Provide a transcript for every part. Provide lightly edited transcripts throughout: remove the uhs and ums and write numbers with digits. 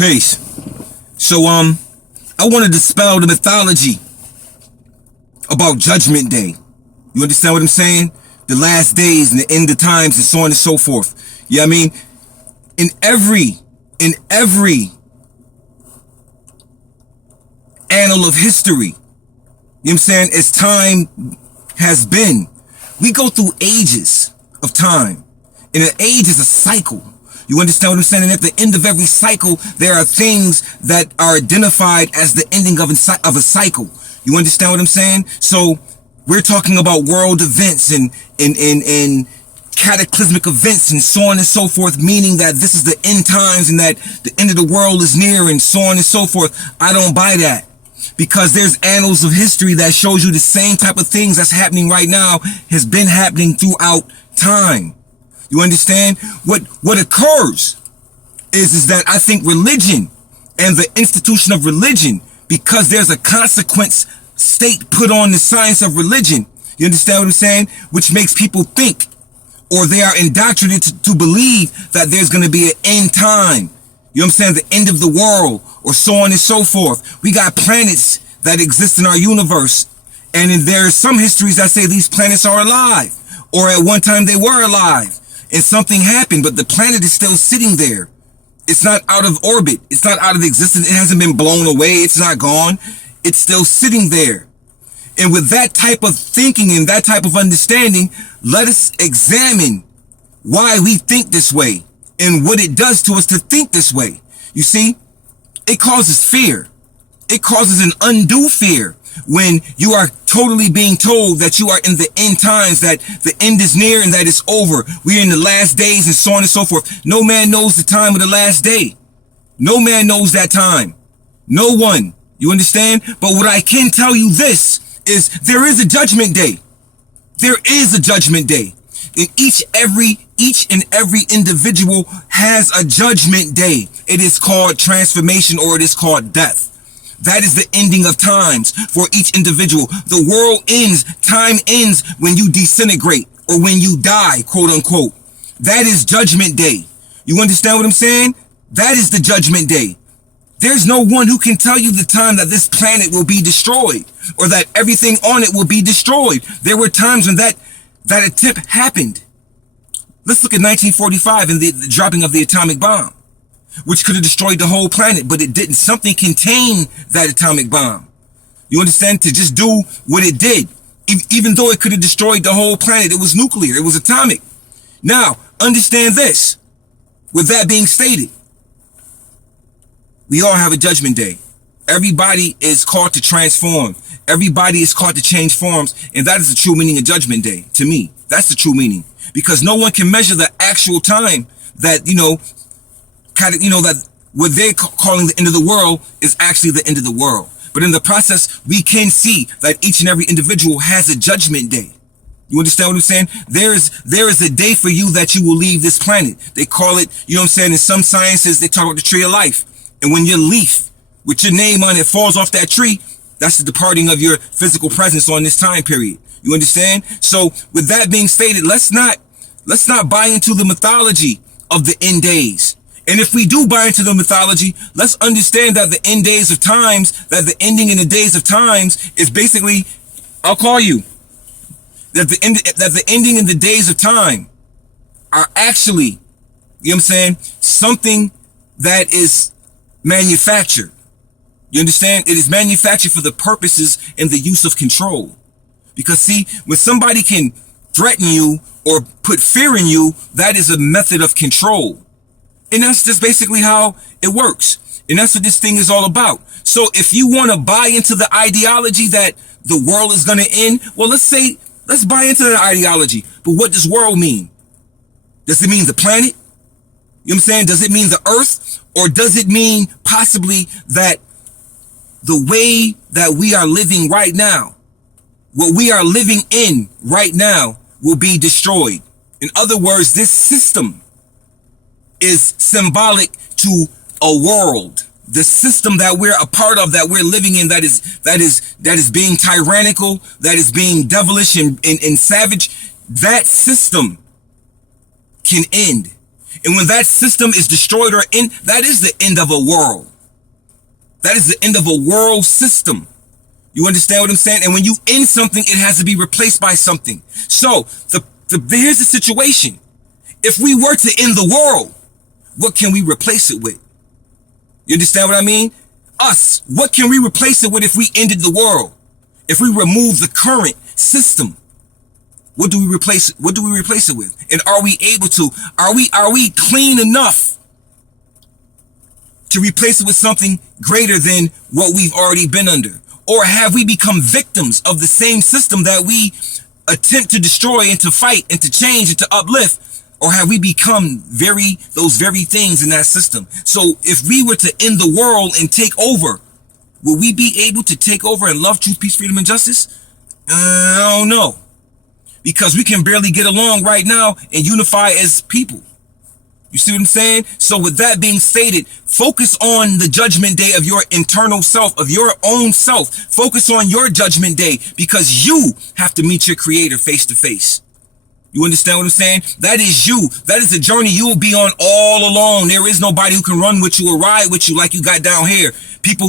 Peace. So, I want to dispel the mythology about Judgment Day. You understand what I'm saying? The last days and the end of times and so on and so forth. You know what I mean? In every annal of history, you know what I'm saying? As time has been, we go through ages of time. And an age is a cycle. You understand what I'm saying? And at the end of every cycle, there are things that are identified as the ending of a cycle. You understand what I'm saying? So we're talking about world events and cataclysmic events and so on and so forth, meaning that this is the end times and that the end of the world is near and so on and so forth. I don't buy that, because there's annals of history that shows you the same type of things that's happening right now has been happening throughout time. You understand? What occurs is that I think religion and the institution of religion, because there's a consequence state put on the science of religion, you understand what I'm saying? Which makes people think, or they are indoctrinated to believe that there's going to be an end time. You know what I'm saying? The end of the world, or so on and so forth. We got planets that exist in our universe. And there's some histories that say these planets are alive, or at one time they were alive. And something happened, but the planet is still sitting there. It's not out of orbit. It's not out of existence. It hasn't been blown away. It's not gone. It's still sitting there. And with that type of thinking and that type of understanding, let us examine why we think this way and what it does to us to think this way. You see, it causes fear. It causes an undue fear when you are totally being told that you are in the end times, that the end is near and that it's over. We are in the last days and so on and so forth. No man knows the time of the last day. No man knows that time. No one. You understand? But what I can tell you this is there is a judgment day. There is a judgment day. And each and every individual has a judgment day. It is called transformation, or it is called death. That is the ending of times for each individual. The world ends, time ends when you disintegrate or when you die, quote unquote. That is judgment day. You understand what I'm saying? That is the judgment day. There's no one who can tell you the time that this planet will be destroyed or that everything on it will be destroyed. There were times when that attempt happened. Let's look at 1945 and the dropping of the atomic bomb, which could have destroyed the whole planet, but it didn't. Something contained that atomic bomb. You understand? To just do what it did. Even though it could have destroyed the whole planet, it was nuclear, it was atomic. Now, understand this. With that being stated, we all have a judgment day. Everybody is called to transform. Everybody is called to change forms. And that is the true meaning of judgment day to me. That's the true meaning. Because no one can measure the actual time that, that what they're calling the end of the world is actually the end of the world. But in the process, we can see that each and every individual has a judgment day. You understand what I'm saying? There is a day for you that you will leave this planet. They call it, you know what I'm saying? In some sciences, they talk about the tree of life. And when your leaf with your name on it falls off that tree, that's the departing of your physical presence on this time period. You understand? So with that being stated, let's not buy into the mythology of the end days. And if we do buy into the mythology, let's understand that the end days of times, that the ending in the days of times is basically, I'll call you, that the ending in the days of time are actually, you know what I'm saying, something that is manufactured. You understand? It is manufactured for the purposes and the use of control. Because see, when somebody can threaten you or put fear in you, that is a method of control. And that's just basically how it works. And that's what this thing is all about. So if you want to buy into the ideology that the world is going to end, well, let's buy into the ideology. But what does world mean? Does it mean the planet? You know what I'm saying? Does it mean the earth? Or does it mean possibly that the way that we are living right now, what we are living in right now, will be destroyed? In other words, this system is symbolic to a world. The system that we're a part of, that we're living in, that is being tyrannical, that is being devilish and savage, that system can end. And when that system is destroyed or end, that is the end of a world. That is the end of a world system. You understand what I'm saying? And when you end something, it has to be replaced by something. So here's the situation. If we were to end the world, what can we replace it with? You understand what I mean? Us. What can we replace it with if we ended the world? If we remove the current system, what do we replace it with? And are we able to? Are we clean enough to replace it with something greater than what we've already been under? Or have we become victims of the same system that we attempt to destroy and to fight and to change and to uplift? Or have we become those very things in that system? So if we were to end the world and take over, will we be able to take over and love, truth, peace, freedom, and justice? I don't know. Because we can barely get along right now and unify as people. You see what I'm saying? So with that being stated, focus on the judgment day of your internal self, of your own self. Focus on your judgment day, because you have to meet your creator face to face. You understand what I'm saying? That is you. That is the journey you will be on all alone. There is nobody who can run with you or ride with you like you got down here. People,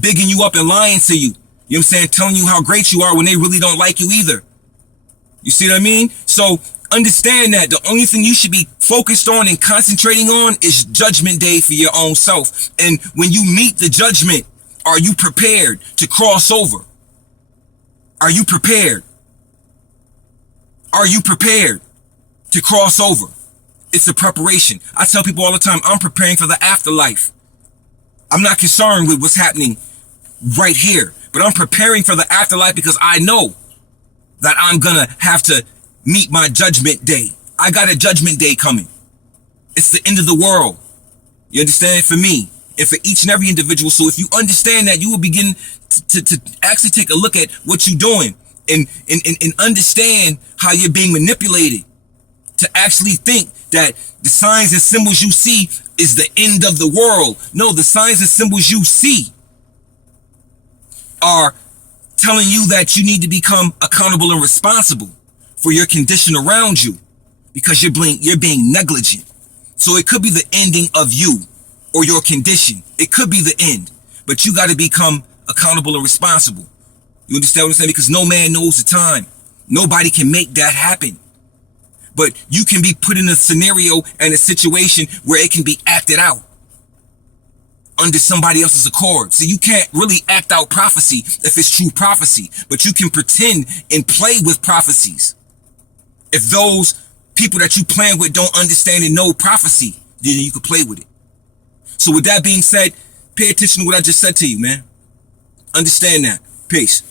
bigging you up and lying to you. You know what I'm saying? Telling you how great you are when they really don't like you either. You see what I mean? So understand that the only thing you should be focused on and concentrating on is judgment day for your own self. And when you meet the judgment, are you prepared to cross over? Are you prepared? Are you prepared to cross over? It's a preparation. I tell people all the time, I'm preparing for the afterlife. I'm not concerned with what's happening right here, but I'm preparing for the afterlife because I know that I'm gonna have to meet my judgment day. I got a judgment day coming. It's the end of the world. You understand? For me and for each and every individual. So if you understand that, you will begin to actually take a look at what you're doing. And understand how you're being manipulated to actually think that the signs and symbols you see is the end of the world. No, the signs and symbols you see are telling you that you need to become accountable and responsible for your condition around you, because you're being negligent. So it could be the ending of you or your condition. It could be the end, but you got to become accountable and responsible. You understand what I'm saying? Because no man knows the time. Nobody can make that happen. But you can be put in a scenario and a situation where it can be acted out under somebody else's accord. So you can't really act out prophecy if it's true prophecy, but you can pretend and play with prophecies. If those people that you plan with don't understand and know prophecy, then you can play with it. So with that being said, pay attention to what I just said to you, man. Understand that. Peace.